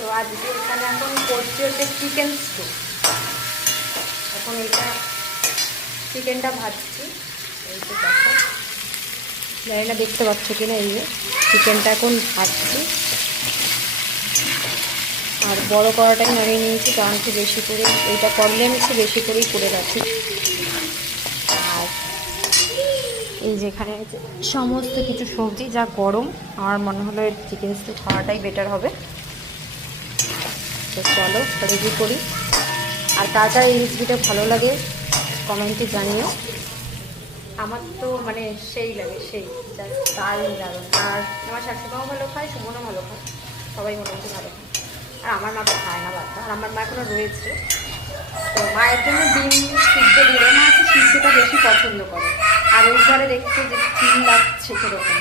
তো আজকে এখানে এখন করছি হচ্ছে চিকেন স্টু। এখন এইটা চিকেনটা ভাজছি, এই তো দেখো, জানি না দেখতে পাচ্ছ কিনা, এই যে চিকেনটা এখন ভাজছি। আর বড় কড়াটাই নাড়িয়ে নিয়েছি, কারণ একটু বেশি করে এইটা করলে আমি একটু বেশি করেই করে রাখি। আর এই যেখানে সমস্ত কিছু সবজি যা গরম, আমার মনে হলো চিকেন স্টু খাওয়াটাই বেটার হবে। তো চলো রেডি করি। আর কার এই রেসিপিটা ভালো লাগে কমেন্টে জানিও। আমার তো মানে সেই লাগে, সেই দারুণ দারুণ। আর আমার শাশুড়িমাও ভালো খায়, সুমনও ভালো খায়, সবাই মোটামুটি ভালো খায়। আর আমার মা তো খায় না বাচ্চা, আর আমার মা এখনো রয়েছে। তো মায়ের জন্য ডিম সিদ্ধ দিয়ে, মা একটু সিদ্ধটা বেশি পছন্দ করে। আর ওই ঘরে দেখছে যে চিল লাগছে সেরকম,